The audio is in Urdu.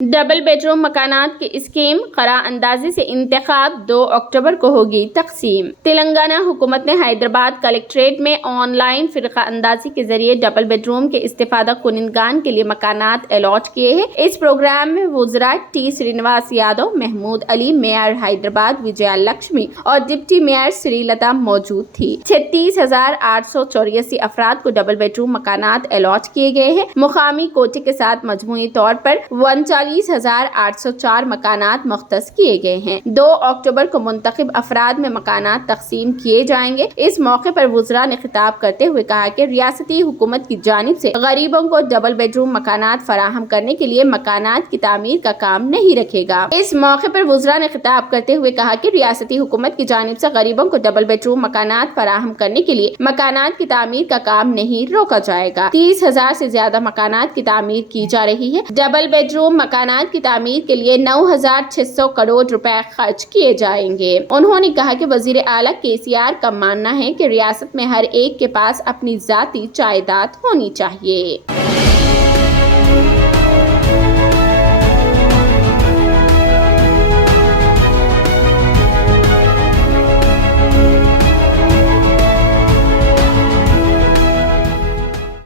ڈبل بیڈ روم مکانات کی اسکیم قرار اندازی سے انتخاب 2 اکتوبر کو ہوگی تقسیم۔ تلنگانہ حکومت نے حیدرآباد کلکٹریٹ میں آن لائن فرقہ اندازی کے ذریعے ڈبل بیڈ روم کے استفادہ کنندگان کے لیے مکانات الاٹ کیے ہیں۔ اس پروگرام میں وزراء ٹی سرینواس یادو، محمود علی، میئر حیدرآباد وجیا لکشمی اور ڈپٹی میئر سری لتا موجود تھی۔ 36,884 افراد کو ڈبل بیڈ روم مکانات الاٹ کیے گئے ہیں۔ مقامی کوٹے کے ساتھ مجموعی طور پر 39,804 مکانات مختص کیے گئے ہیں۔ 2 اکتوبر کو منتخب افراد میں مکانات تقسیم کیے جائیں گے۔ اس موقع پر وزراء نے خطاب کرتے ہوئے کہا کہ ریاستی حکومت کی جانب سے غریبوں کو ڈبل بیڈ روم مکانات فراہم کرنے کے لیے مکانات کی تعمیر کا کام نہیں رکھے گا۔ اس موقع پر وزراء نے خطاب کرتے ہوئے کہا کہ ریاستی حکومت کی جانب سے غریبوں کو ڈبل بیڈ روم مکانات فراہم کرنے کے لیے مکانات کی تعمیر کا کام نہیں روکا جائے گا۔ 30,000 سے زیادہ مکانات کی تعمیر کی جا رہی ہے۔ ڈبل بیڈ روم مکانات کی تعمیر کے لیے 9,600 کروڑ روپے خرچ کیے جائیں گے۔ انہوں نے کہا کہ وزیر اعلیٰ KCR کا ماننا ہے کہ ریاست میں ہر ایک کے پاس اپنی ذاتی جائیداد ہونی چاہیے۔